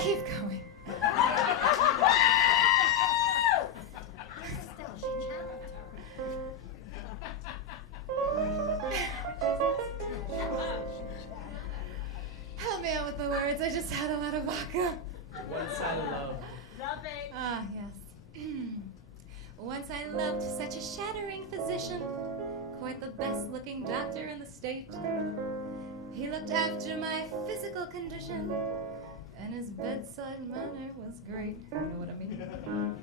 Keep going. Help me out with the words. I just had a lot of vodka. Once I loved. Love it. Ah, yes. Once I loved such a shattering physician, quite the best-looking doctor in the state. He looked after my physical condition, and his bedside manner was great. You know what I mean?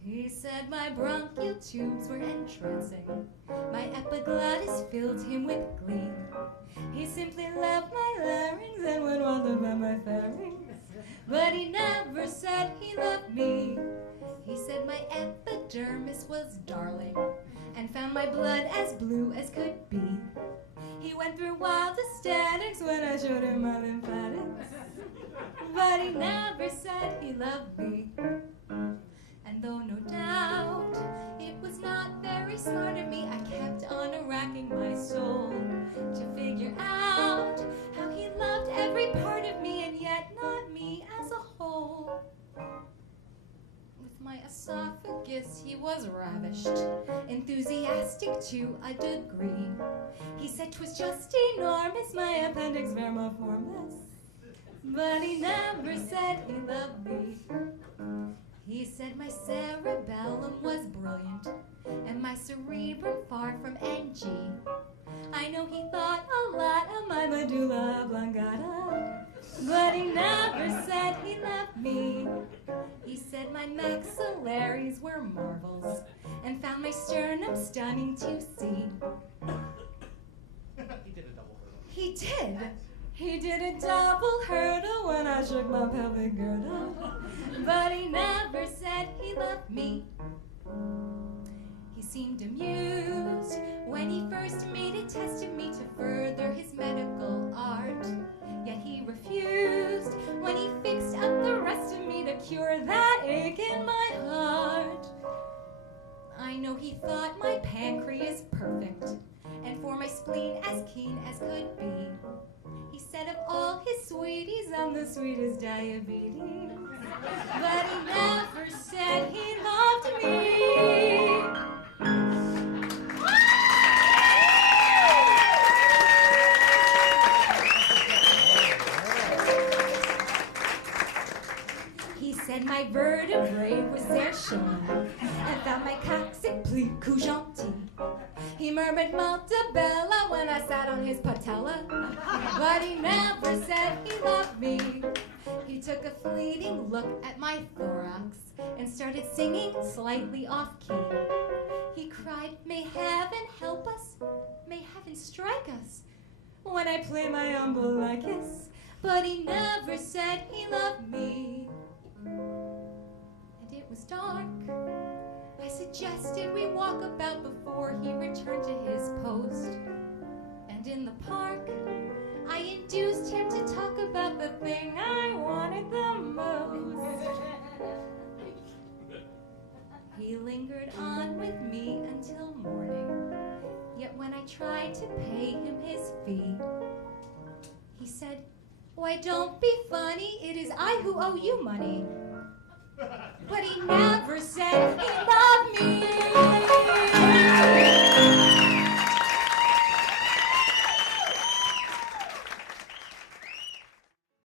He said my bronchial tubes were entrancing. My epiglottis filled him with glee. He simply loved my larynx and would wonder about my pharynx. But he never said he loved me. He said my epidermis was darling and found my blood as blue as could be. He went through wild aesthetics when I showed him my lymphatics. But he never said he loved me. And though no doubt it was not very smart of me, I kept on racking my soul to figure out how he loved every part of me and yet not me as a whole. With my esophagus he was ravished, enthusiastic to a degree. He said 'twas just enormous, my appendix vermiformis. But he never said he loved me. He said my cerebellum was brilliant and my cerebrum far from NG. I know he thought a lot of my medulla oblongata, but he never said he loved me. He said my maxillaries were marvels and found my sternum stunning to see. He did a double hurdle. He did. He did a double hurdle when I shook my pelvic girdle, but he never said he loved me. He seemed amused when he first made a test of me to further his medical art. Yet he refused when he fixed up the rest of me to cure that ache in my heart. I know he thought my pancreas perfect, and for my spleen as keen as could be. He said of all his sweeties, I'm the sweetest diabetes. But he never said he loved me. He said my vertebrae was there showing, and found my cocciput coup gentil. He murmured molto bella when I sat on his patella, but he never said he loved me. He took a fleeting look at my thorax and started singing slightly off-key. He cried, "May heaven help us, may heaven strike us," when I play my umbilicus, but he never said he loved me. And it was dark. I suggested we walk about before he returned to his post. And in the park, I induced him to talk about the thing I wanted the most. He lingered on with me until morning, yet when I tried to pay him his fee, he said, "Why, don't be funny, it is I who owe you money."